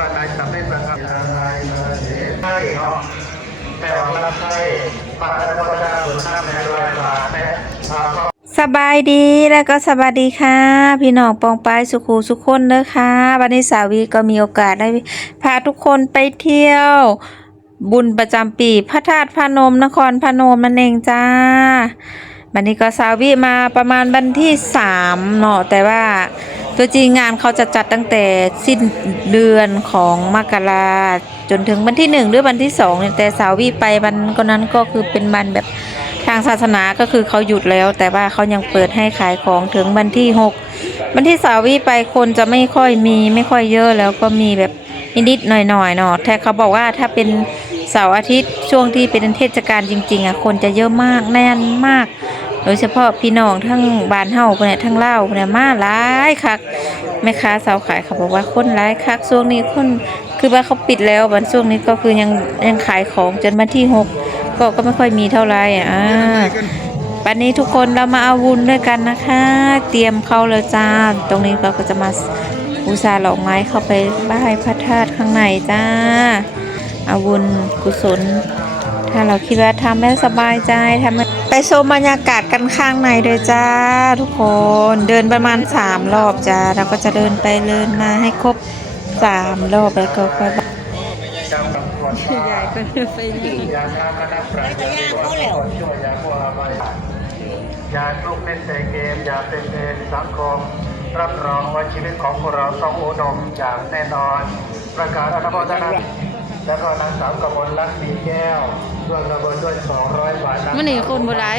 ก็นายสำเร็จประกับนายมาเสียใช่เนาะแต่ว่ารับใช่ปากธรรมดาส่วนห้าแม่ร้อยบาแม่อ่าก็สบายดีแล้วก็สวัสดีค่ะ พี่น้องปองปายสุขูสุขคนเด้อค่ะวันนี้สาวีก็มีโอกาสได้พาทุกคนไปเที่ยว บุญประจำปี พระธาตุพนมนครพนมนั่นเองจ้า วันนี้ก็สาวีมาประมาณวันที่สามเนาะแต่ว่าตัวจริงงานเขาจะจัดตั้งแต่สิ้นเดือนของมกราจนถึงวันที่หนึ่งหรือวันที่สองเนี่ยแต่สาววีไปวันก็นั้นก็คือเป็นวันแบบทางศาสนาก็คือเขาหยุดแล้ว แต่ว่าเขายังเปิดให้ขายของถึงวันที่หกวันที่สาววีไปคนจะไม่ค่อยมีไม่ค่อยเยอะแล้วก็มีแบบนิดๆหน่อยๆเนาะแต่เขาบอกว่าถ้าเป็นเสาร์อาทิตย์ช่วงที่เป็นเทศกาลจริงๆอะคนจะเยอะมากแน่นมาก โดยเฉพาะพี่น้องทั้งบ้านเฮาเนี่ยทั้งเล่าเนี่ยมาหลายคักแม่ค้าสาวขายเขาบอกว่าคนหลายคักช่วงนี้คนคือว่าเขาปิดแล้ววันช่วงนี้ก็คือยังยังขายของจนวันที่หกก็ก็ไม่ค่อยมีเท่าไหร่อ่าวันนี้ทุกคนเรามาเอาวุญด้วยกันนะคะ เตรียมเข้าเลยจ้าตรงนี้เราก็จะมาอุตสาห์หลอกไม้เข้าไปไหว้พระธาตุข้างในจ้าเอาวุญกุศล ถ้าเราคิดว่าทำแล้วสบายใจทำ ไปชมบรรยากาศกันข้างในเลยจ้าทุกคนเดินประมาณสามรอบจ้าเราก็จะเดินไปเดินมาให้ครบสามรอบแล้วก็ค่อยจำกับคนใหญ่ก็ไปยาชาคณะประจำตัวคนช่วยาพวกอะไรยาลูกเล่นแต่เกมยาเป็นเอนสังคมรับรองว่าชีวิตของพวกเราต้องอุดมอย่างแน่นอน ประกาศอนุโมทนา แล้วก็นางสาวกมลรัตน์มีแก้วร่วมระเบิดด้วย 200 บาทมันนี่คนบ่หลาย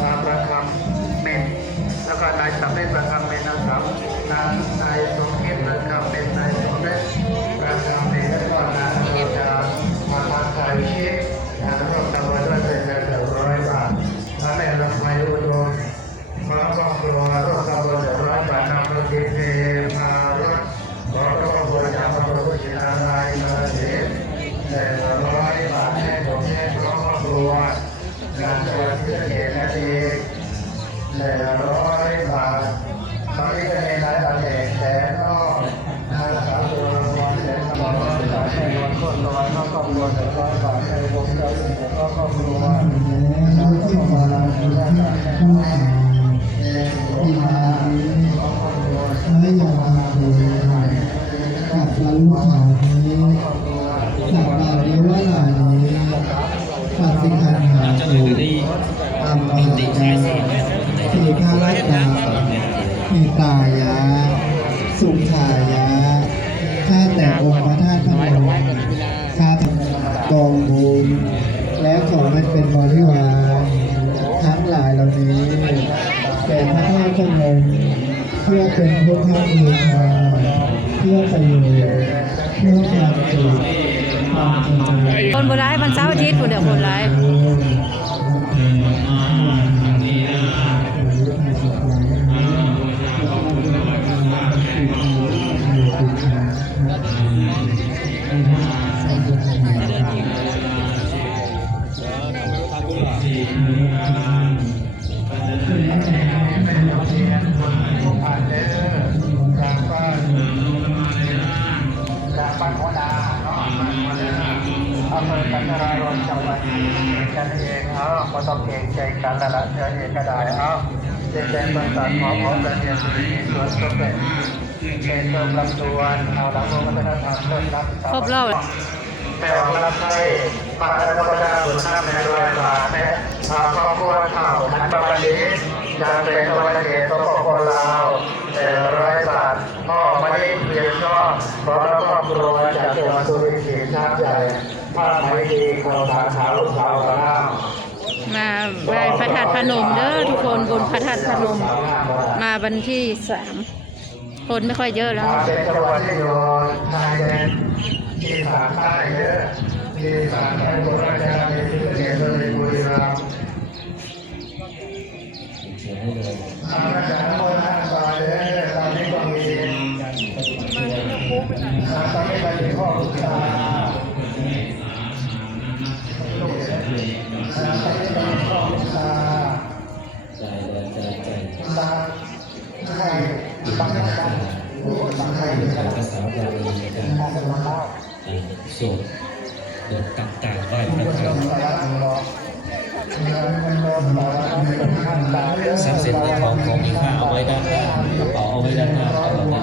มาประคำเมนแล้วก็นายสำเร็จประคำเมนนะครับนางนาย แต่ละร้อยบาทให้ผมให้ครอบครัวงานหวัดที่เขตนาทีหนึ่งร้อยบาทตอนนี้ก็มีนายอเนกแสนนอกนางสาวสุรพรแสนสมรสายให้วันคนลอยนอกครอบครัวหนึ่งร้อยบาทให้ นหาภูอัมมาจาสีคาราตาหิตายะ สุขายะ ข้าแต่องค์พระธาตุพนมข้าแต่กองบุญและขอมันเป็นบริวารทั้งหลายเหล่านี้แก่พระธาตุพนมเพื่อเป็นพุทธบูชาเพื่อประโยชน์เพื่อความสุขความเจริญคนโบราณมันเสาร์อาทิตย์คนเดียวคนร้าย ผ่ กันเองเอ้าก็ต้องเกรงใจกันละละเจอเองก็ได้เอ้าเจนแดงบริษัทขอขอเป็นเรียนสุริส่วนก็เป็นเป็นเติมลำดวนเอาหลังวัฒนธรรมเริ่มรับครบรอบแต่ว่ารับให้ปากธรรมดาส่วนห้าแม่ร้อยบาทแม่ครอบครัวข่าวขันบาลียาเป็นตะวันเกตสปปลาวแต่ร้อยบาทพ่อไม่เพี พระครอบครัวจากจังหวัดสุรินทร์สีชาติใหญ่ผ้าไทยดีของสาขาลูกสาวของเรามาไหว้พระธาตุพนมเด้อทุกคนบนพระธาตุพนม มาวันที่สามคนไม่ค่อยเยอะแล้ว เป็นจังหวัดที่อยู่ชายแดนที่สามใต้เด้อที่สามใต้โบราณจะมีที่ โสดบทต่างๆไหว้พระธาตุทรัพย์สินเงินทองของมีค่าเอาไว้ด้านหน้ากระเป๋าเอาไว้ด้านหน้าตลอดเวลา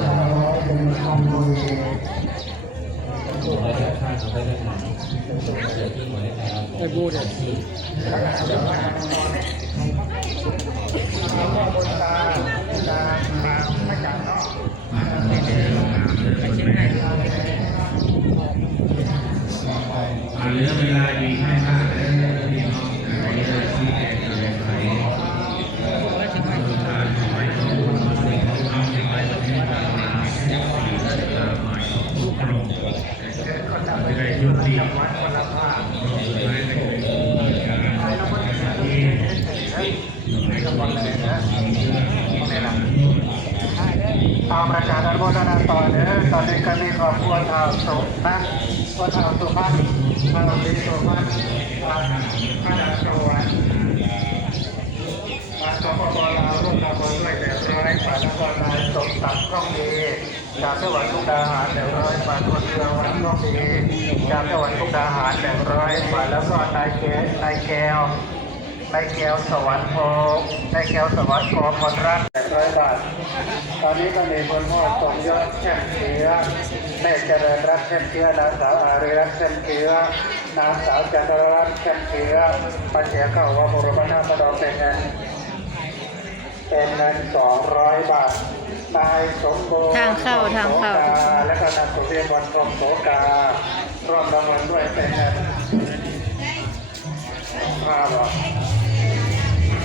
เอาไว้ด้านข้างเอาไว้ด้านหลังเดี๋ยวที่หมายการไปบูดที่อ่า ติไม่ได้การที่ตามประกาศอนุโมทนาต่อเด้อตอนนี้ก็มีครอบครัวชาวสุนัขครัวชาวสุพรรณชาวดีสุพรรณพระนครสวรรค์มาสปปลาวร่วมกับคนด้วยแบบร้อยฝ่ายนครนายสมศักดิ์กล้องดีจากจังหวัดมุกดาหารแบบร้อยฝ่ายคนเรือวันกล้องดี จากจังหวัดมุกดาหารแบบร้อยฝ่ายแล้วก็นายแก้นายแก้วในแก้วสวรรค์พในายแก้วสวรรค์โพพลรักแปดร้อยบาท ตอนนี้ก็มีคนพ่อสมยศแช่มเชื้อแม่เจริญรัตน์แช่มเชื้อนางสาวอารีรัตน์แช่มเชื้อนางสาวจันทรรัตน์แช่มเชื้อปัญญาเข้าว่าบุรุษนาประดองเป็นเงินเป็นเงินสองร้อยบาทนายสมบูรณ์ทางเข้าทางเข้าและก็นางสุเรียนวันทองโสกา ร่วมรางวัลด้วยเป็นเงินภาพเหรอ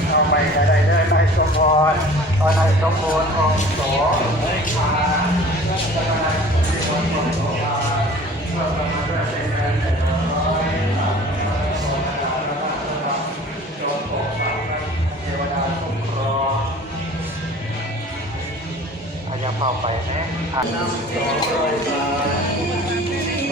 เอาไปก็ได้เลยนายสมพรตอนนายสมบูรณ์องโสมานายสมบูรณ์องโสมาเพื่อประมาณด้วยเป็นเงินร้อยบาทโสดาแล้วก็สำหรับโยนโปกปักเทวดาคุ้มครออาจจะเข้าไปไห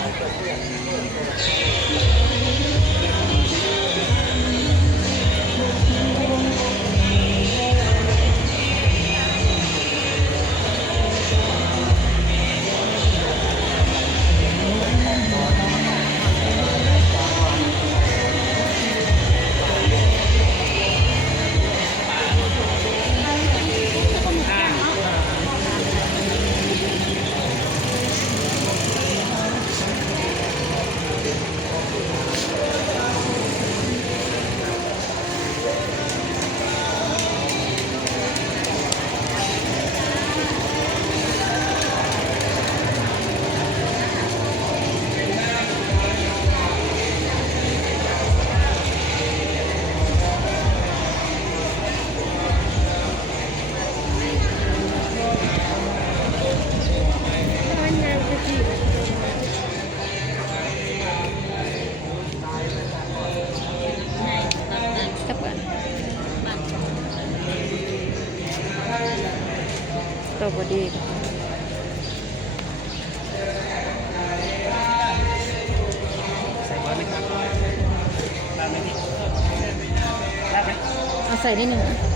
าน น้ำสองร้อยบาทต่อมาจะเป็นว่าทำอะไรเข้ามาโอเคตัวบดีเอาใส่นิดหนึ่ง